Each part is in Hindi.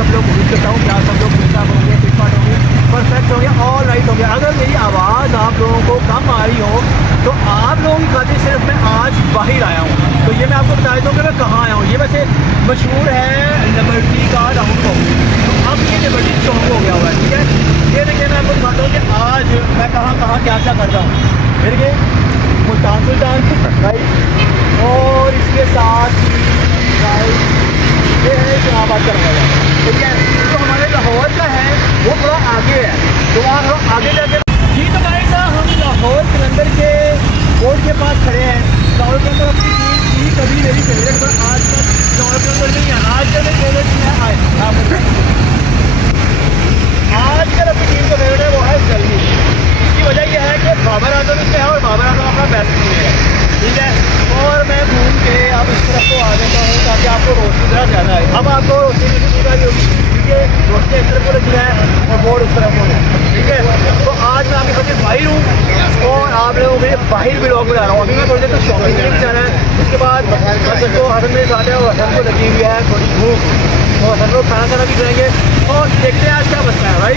सब लोग उम्मीद करता हूँ कि आप सब लोग ठीक ठाक होंगे, फिटफाट होंगे, परफेक्ट होंगे, ऑल राइट होंगे। अगर मेरी आवाज़ आप लोगों को कम आ रही हो तो आप लोगों की खातिर सिर्फ मैं आज बाहर आया हूँ। तो ये मैं आपको बता देता हूँ कि मैं कहाँ आया हूँ। ये वैसे मशहूर है लिबर्टी का डाउन टाउन, तो अब ये लिबर्टी चौक हो गया हुआ है, ठीक है। ये देखिए मैं आपको बताता हूँ कि आज मैं कहाँ कहाँ क्या क्या कर रहा हूँ। फिर के मुल्तान सुल्तान राइट, और इसके साथ ही राइट ये है इस्लामाबाद का रहा, ठीक है। तो हमारे लाहौर का है वो थोड़ा आगे है, तो वहाँ थोड़ा आगे जाके जी। तो गाइस हम लाहौर कलंदर के बोर्ड के पास खड़े हैं। लाहौर कलंदर अपनी टीम थी कभी मेरी फेवरेट, पर आज तक लाहौर कलंदर नहीं है। आज का मेरी फेवरेट टीम है आज कल अपनी टीम का फेवरेट है वो है जल्दी। इसकी वजह यह है कि बाबर आजम इसमें है और बाबर आजम अपना बेस्ट प्लेयर है, ठीक है। और मैं घूम के अब इस तरफ को आ जाता हूँ ताकि आपको रोशनी तरह ज़्यादा है। अब आपको रोशनी की सुविधा भी होगी, ठीक है। रोशनी इस तरफ को लगी है और बोर्ड उस तरफ को है, ठीक है। तो आज मैं आपके खातिर बाहर हूँ और आप लोगों के बाहर भी लोग बना रहा हूँ। अभी मैं थोड़ी देर तक शॉपिंग के लिए भी जाना है। उसके बाद हसन को हसन मेरे साथ है और हसन को लगी हुई है थोड़ी भूख, तो हसन लोग खाना खाना भी जाएंगे और देखते हैं आज क्या बचता है भाई।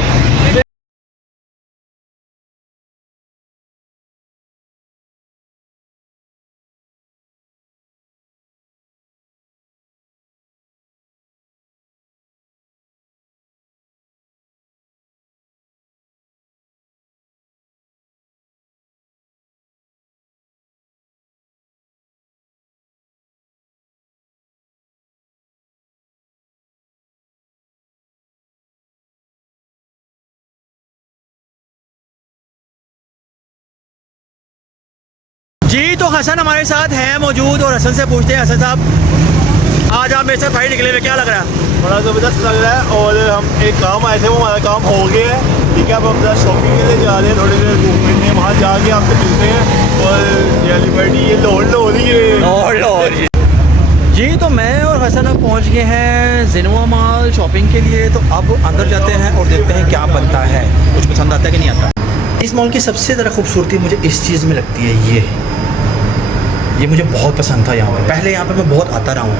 जी तो हसन हमारे साथ हैं मौजूद और हसन से पूछते हैं, हसन साहब आज आप मेरे साथ भाई निकले हुए, क्या लग रहा है? बड़ा ज़बरदस्त लग रहा है। और हम एक काम आए थे, वो हमारा काम हो गया है, ठीक है। अब हम जरा शॉपिंग के लिए जा रहे हैं, थोड़ी देर घूमने, वहाँ जाके आपसे मिलते हैं। और ये लिबर्टी ये लाहौर ही है जी। तो मैं और हसन अब पहुंच गए हैं जिनवा मॉल शॉपिंग के लिए। तो अब अंदर जाते हैं और देखते हैं क्या बनता है, कुछ पसंद आता है कि नहीं आता। इस मॉल की सबसे ज़्यादा खूबसूरती मुझे इस चीज़ में लगती है, ये मुझे बहुत पसंद था। यहाँ पे पहले यहाँ पे मैं बहुत आता रहा हूँ।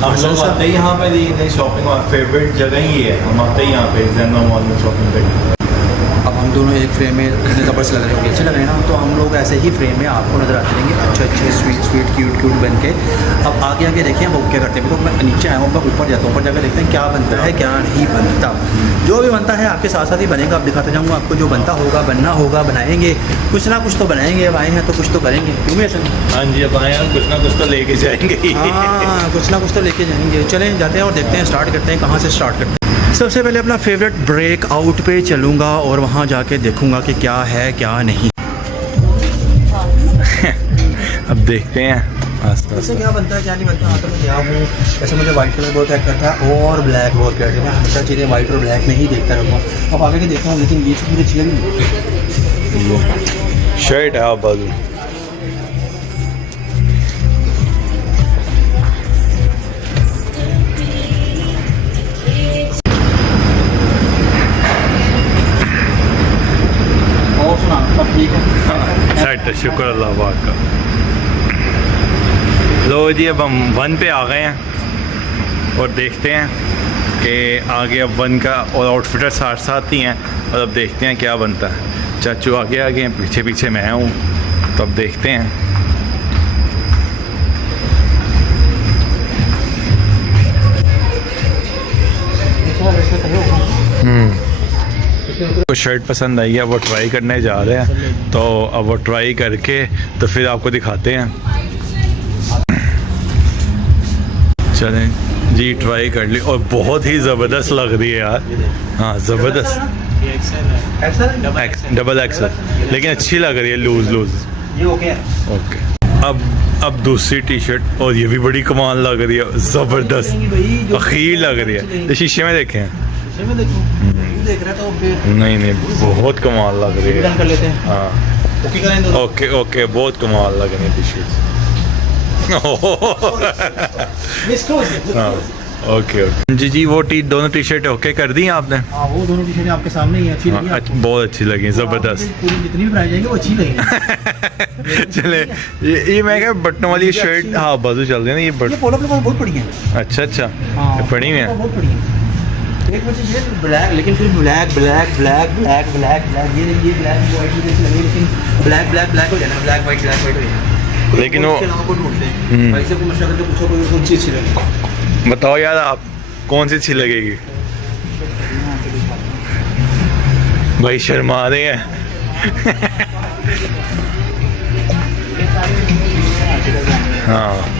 हम लोग आते ही यहाँ पे देखते हैं, शॉपिंग फेवरेट जगह ही है। हम आते ही यहाँ पे जिनवा मॉल में शॉपिंग करते। अब हम दोनों एक फ्रेम में इतने ज़बरदस्त लग रहे होंगे, अच्छे लग रहे हैं ना। तो हम लोग ऐसे ही फ्रेम में आपको नज़र आते रहेंगे, अच्छे अच्छे स्वीट क्यूट बन के। अब आगे आगे देखिए हम क्या करते हैं। तो मैं नीचे आया हूँ, मैं ऊपर जाता हूँ, ऊपर जाकर देखते हैं क्या बनता है क्या नहीं बनता। जो भी बनता है आपके साथ साथ ही बनेगा, अब दिखाते जाऊँगा आपको। जो बनता होगा बनना होगा, बनाएंगे कुछ ना कुछ तो बनाएंगे। अब आए हैं तो कुछ तो करेंगे, क्यों भी ऐसा? हाँ जी, अब आए हैं कुछ ना कुछ तो लेके जाएंगे। हाँ कुछ ना कुछ तो लेके जाएंगे। चलें जाते हैं और देखते हैं, स्टार्ट करते हैं। कहाँ से स्टार्ट करते हैं? सबसे पहले अपना फेवरेट ब्रेक आउट पे चलूँगा और वहाँ जाके देखूँगा कि क्या है क्या नहीं। अब देखते हैं वैसे क्या बनता है क्या नहीं बनता। हाँ तो मैं यहाँ हूँ। वैसे मुझे वाइट कलर बहुत अट्रैक्ट करता है और ब्लैक बहुत करता है। मैं हमेशा चीज़ें वाइट और ब्लैक में ही देखता रहूँगा। अब आगे के देखता हूँ, लेकिन ये चीज़ मुझे अच्छी लगी। शर्ट है आप बाजू ठीक है सेट है, शुक्र अल्लाह पाक का। लो जी, अब हम 1 पे आ गए हैं और देखते हैं कि आगे अब 1 का और आउटफिटर साथ साथ ही हैं। और अब देखते हैं क्या बनता है। चाचू आगे आगे हैं, पीछे पीछे मैं हूँ, तो अब देखते हैं। को शर्ट पसंद आई है, वो ट्राई करने जा रहे हैं। तो अब वो ट्राई करके तो फिर आपको दिखाते हैं। चलें जी, ट्राई कर ली और बहुत ही ज़बरदस्त लग रही है यार। हाँ ज़बरदस्त, डबल एक्सल, लेकिन अच्छी लग रही है, लूज ओके। अब दूसरी टी शर्ट, और ये भी बड़ी कमाल लग रही है, ज़बरदस्त अखीर लग रही है। तो शीशे में देखें, देख रहा तो फिर नहीं बहुत कमाल लग रही है। कर लेते हैं। हाँ ओके बहुत कमाल लग रही है टी शर्ट। ओके जी वो दोनों टी शर्ट ओके कर दी आपने? हाँ वो दोनों टी शर्टें आपके सामने ही अच्छी लगी। बहुत अच्छी लगी, ज़बरदस्त। पूरी जितनी भी प्राइस जाएंगे वो अच्छी लगेगी। चले ये मैं क्या बटनों वाली शर्ट, हाँ बाजू चल रही है ना। ये पोलो बहुत बढ़िया है। अच्छा हाँ, पड़ी हुई है, बहुत बढ़िया है। एक मुझे ये ब्लैक, लेकिन फिर black black black black black black ये ब्लैक वाइट मुझे अच्छी लगी, लेकिन ब्लैक ब्लैक ब्लैक हो जाना, ब्लैक वाइट हो जाना। लेकिन वो को ढूंढते हैं भाई से, को मशवरा करके पूछो कोई कौन सी अच्छी लगी। बताओ यार आप कौन सी अच्छी लगेगी। भाई शर्मा रहे हैं। हाँ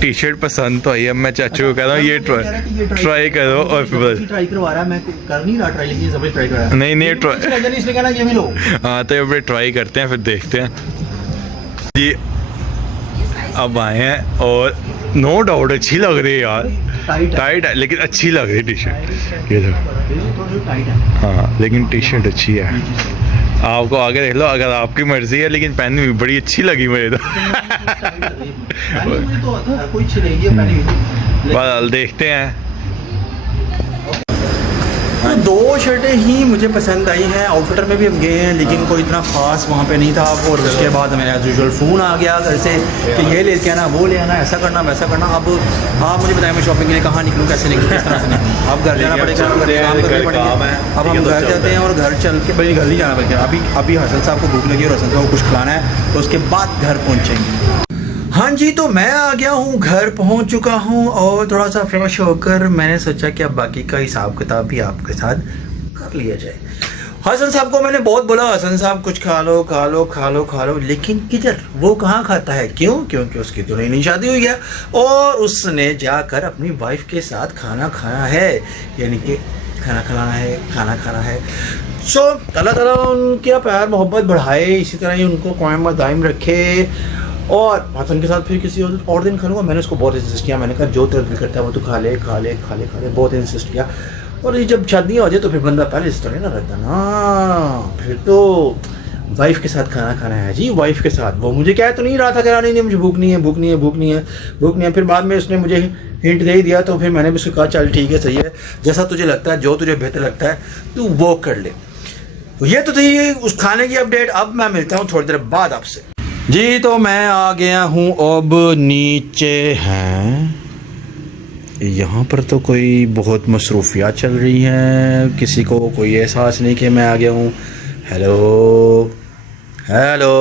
टी शर्ट पसंद तो आई। अब मैं चाचू को कह रहा हूँ ये ट्राई करो और फिर ट्राई करवा रहा है, मैं कर नहीं रहा ट्राई, लेकिन ये सब ट्राई कर रहा है। नहीं ट्राई, इसलिए कहना ये भी लो। हाँ तो अब ट्राई करते हैं फिर देखते हैं जी। अब आए हैं और नो डाउट अच्छी लग रही है यार, टाइट है लेकिन अच्छी लग रही है टी शर्ट। ये देखो हाँ लेकिन टी शर्ट अच्छी है। आपको आगे देख लो अगर आपकी मर्जी है, लेकिन पहननी भी बड़ी अच्छी लगी मुझे तो। बस देखते हैं। दो शर्टें ही मुझे पसंद आई हैं। आउटफिटर में भी हम गए हैं, लेकिन कोई इतना ख़ास वहाँ पे नहीं था। और उसके बाद हमें एज यूजुअल फ़ोन आ गया घर से कि ये लेके आना, वो ले आना, ऐसा करना वैसा करना। अब आप मुझे बताएं मैं शॉपिंग के लिए कहाँ निकलूँ, कैसे निकलूँ, किस तरह से निकलूँ। अब घर जाना पड़ेगा, घर के काम करने पड़ेंगे। अब हम घर जाते हैं और घर चल के पहले घर नहीं जाना पड़ेगा। अभी हसन साहब को भूख लगी और हसन साहब को कुछ खिलाना है, तो उसके बाद घर पहुँचेंगे। हाँ जी, तो मैं आ गया हूँ, घर पहुँच चुका हूँ और थोड़ा सा फ्रेश होकर मैंने सोचा कि अब बाकी का हिसाब किताब भी आपके साथ कर लिया जाए। हसन साहब को मैंने बहुत बोला, हसन साहब कुछ खा लो खा लो खा लो खा लो, लेकिन किधर, वो कहाँ खाता है। क्यों? क्योंकि उसकी दुल्हन शादी हुई है और उसने जाकर अपनी वाइफ के साथ खाना खाना है, यानी कि खाना खिलाना है, खाना खाना है। सो अल्लाह ताला उनका प्यार मोहब्बत बढ़ाए, इसी तरह ही उनको क़ायम दायम रखे। और हसन के साथ फिर किसी और दिन खा लूँगा। मैंने उसको बहुत इंसिस्ट किया, मैंने कहा जो तेरा दिल करता है वो तो खा ले खा ले खा ले खा ले, बहुत इंसिस्ट किया। और ये जब शादी हो जाए तो फिर बंदा पहले इस तरह ना रहता ना, फिर तो वाइफ के साथ खाना खाना है जी, वाइफ के साथ। वो मुझे कह तो नहीं रहा था कि नहीं मुझे भूख नहीं है भूख नहीं है भूख नहीं है भूख नहीं है। फिर बाद में उसने मुझे हिंट दे ही दिया, तो फिर मैंने भी उसको कहा चल ठीक है सही है, जैसा तुझे लगता है, जो तुझे बेहतर लगता है तू वो कर ले। तो ये तो थी उस खाने की अपडेट। अब मैं मिलता हूँ थोड़ी देर बाद आपसे जी। तो मैं आ गया हूँ अब नीचे हैं। यहाँ पर तो कोई बहुत मसरूफियात चल रही हैं, किसी को कोई एहसास नहीं कि मैं आ गया हूँ। Hello hello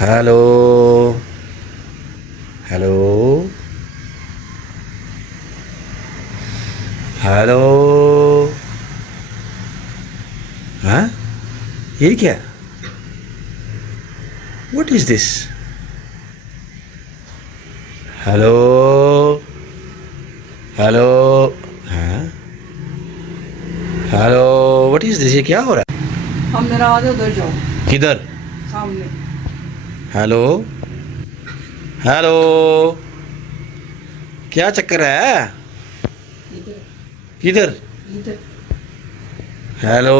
hello hello hello. हाँ ये क्या? What is this? Hello hello. हाँ हेलो, व्हाट इज दिस? ये क्या हो रहा है? हम नाराज है, उधर जाओ किधर? सामने। हेलो हेलो, क्या चक्कर है? इधर किधर? इधर। हेलो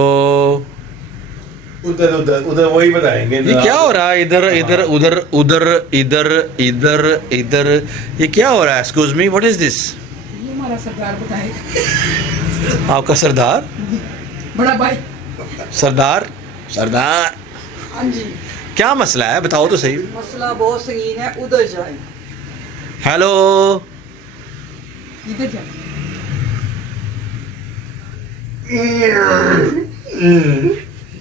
उधर उधर उधर वही बताएंगे। ये क्या हो रहा है? इधर इधर उधर उधर इधर इधर इधर, ये क्या हो रहा है? Excuse me, what is this? ये हमारा सरदार बताएगा। आपका सरदार? बड़ा भाई। सरदार सरदार, हाँ जी। क्या मसला है बताओ तो सही। मसला बहुत संगीन है, उधर जाए। हेलो इधर जाए।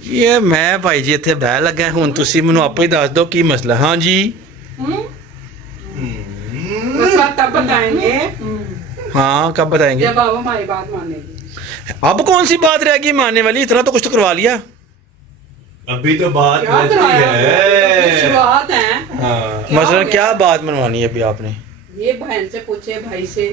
ये मैं भाई जी इतने बह लगा हूँ, तुसी मैनू आपे ही दस दो की मसला। हाँ जी मसला तब बताएंगे हाँ, कब बताएंगे? जब आप हमारी बात मानेंगे। अब कौन सी बात रह गई मानने वाली? इतना तो कुछ तो करवा लिया। अभी तो बात क्या रहती कराया? है। शुरुआत है। हाँ मसलन क्या बात मनवानी है अभी आपने? ये बहन से पूछे, भाई से।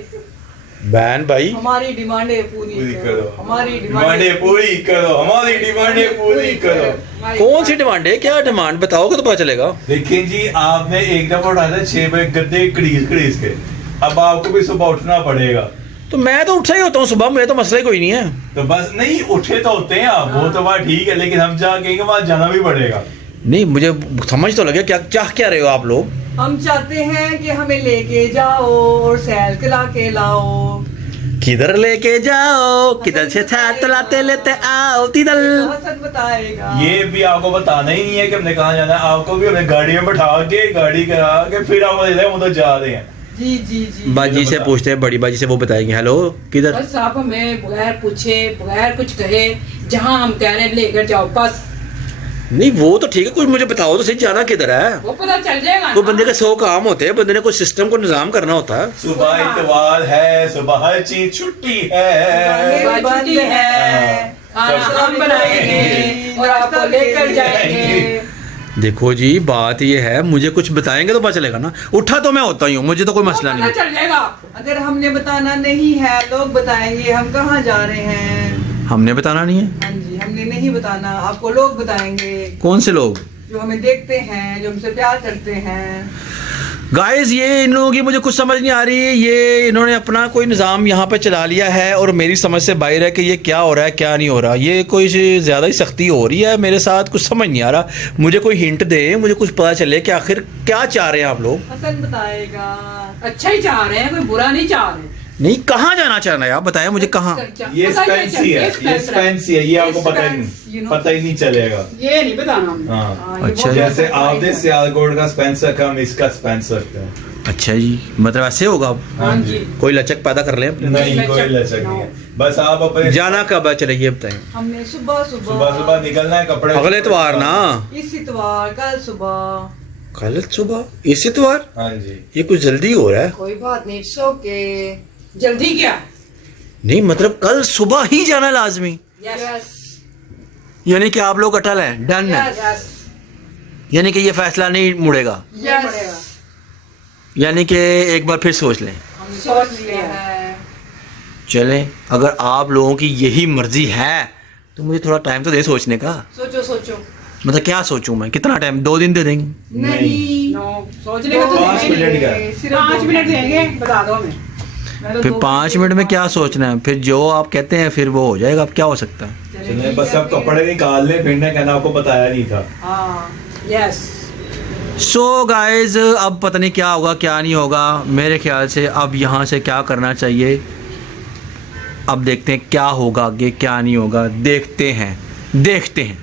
बहन भाई, हमारी डिमांडें पूरी करो, हमारी डिमांडें पूरी करो, हमारी डिमांडें पूरी करो। कौन सी डिमांड है? क्या डिमांड बताओगे तो पता चलेगा। लेकिन जी आपने एक दफा उठाया था 6 बजे गद्दे कड़ीस कड़ीस के, अब आपको भी सुबह उठना पड़ेगा। तो मैं तो उठा ही होता हूँ सुबह, मेरा तो मसला ही कोई नहीं है। तो बस नहीं उठे तो होते हैं आप, वो तो बात ठीक है, लेकिन हम जहाँ कहेंगे वहाँ जाना भी पड़ेगा। नहीं मुझे समझ तो लगे क्या चाह क्या रहे हो आप लोग। हम चाहते हैं कि हमें लेके जाओ और सैर करा के लाओ। किधर लेके जाओ, किधर से छात लाते लेते आओ तिधर। हसन बताएगा। ये भी आपको बताना ही नहीं है कि हमने कहाँ जाना है, आपको भी हमने गाड़ी में बैठा के गाड़ी करा के फिर आपको देते हैं उधर जा रहे हैं। जी जी जी। बाजी से पूछते हैं, बड़ी बाजी से, वो बताएंगे। हेलो, किधर? बस आप हमें बगैर पूछे बगैर कुछ कहे जहाँ हम कह रहे हैं लेकर जाओ बस। नहीं वो तो ठीक है, कुछ मुझे बताओ तो सही, जाना किधर है? वो पता चल जाएगा वो ना। बंदे के 100 काम होते हैं, बंदे ने कोई सिस्टम को निजाम करना होता है। सुबह इतवार है, सुबह हर चीज छुट्टी है। बंद छुट्टी है, खाना हम बनाएंगे और आपको लेकर जाएंगे। देखो जी, बात ये है, मुझे कुछ बताएंगे तो पता चलेगा ना। उठा तो मैं होता ही हूँ, मुझे तो कोई मसला वो नहीं पता है। चल जाएगा। अगर हमने बताना नहीं है, लोग बताएंगे हम कहाँ जा रहे हैं। हमने बताना नहीं है? हाँ जी, हमने नहीं बताना, आपको लोग बताएंगे, कौन से लोग? जो हमें देखते हैं, जो हमसे प्यार करते हैं। गाइस, ये इन लोगों की मुझे कुछ समझ नहीं आ रही। ये इन्होंने अपना कोई निज़ाम यहाँ पे चला लिया है और मेरी समझ से बाहर है कि ये क्या हो रहा है क्या नहीं हो रहा। ये कोई ज़्यादा ही सख्ती हो रही है मेरे साथ, कुछ समझ नहीं आ रहा। मुझे कोई हिंट दे, मुझे कुछ पता चले कि आखिर क्या चाह रहे हैं आप लोग। हसन बताएगा। अच्छा ही चाह रहे हैं, कोई बुरा नहीं चाह रहे। नहीं, कहाँ जाना चाह रहे हैं आप, बताएं मुझे कहाँ। ये स्पेंसी है, ये स्पेंसी है, ये आपको पता ही नहीं, पता ही नहीं चलेगा। ये नहीं बताना हमने। हाँ, ये अच्छा, बहुत जैसे ज्यादा आपने सियालकोट का स्पेंसर का, हम इसका स्पेंसर का। अच्छा जी, मतलब ऐसे होगा अब? हाँ जी। कोई लचक पैदा कर लें अपने? नहीं, कोई लचक नहीं है, बस आप अपने जाना कब है, चलिए बताएं। हमने सुबह सुबह सुबह निकलना है, कपड़े अगले इतवार ना? इस इतवार, कल सुबह। कल सुबह? इस इतवार? हाँ जी। ये कुछ जल्दी हो रहा है। कोई बात नहीं, सो के। जल्दी क्या? नहीं मतलब कल सुबह ही जाना लाजमी? यस यानी कि आप लोग अटल हैं, डन है? यस। यानी कि ये फैसला नहीं मुड़ेगा? पड़ेगा। यानी कि एक बार फिर सोच लें। हमने सोच लिया है। चलें, अगर आप लोगों की यही मर्जी है तो मुझे थोड़ा टाइम तो दे सोचने का। सोचो सोचो। मतलब क्या सोचूं मैं, कितना टाइम? 2 दिन दे देंगे? नहीं, नो, सोचने का तो 5 नहीं। मिनट का। सिर्फ 5 दो मिनट देंगे, बता दो हमें। मैं तो फिर 2 5 मिनट में क्या सोचना है? फिर जो आप कहते हैं फिर वो हो जाएगा। अब क्या हो सकता है? चले, बस अब कपड़े निकाल ले, फिर कहना आपको बताया नहीं था। हाँ, यस। सो गाइज, अब पता नहीं क्या होगा क्या नहीं होगा। मेरे ख्याल से अब यहाँ से क्या करना चाहिए, अब देखते हैं क्या होगा आगे क्या नहीं होगा। देखते हैं।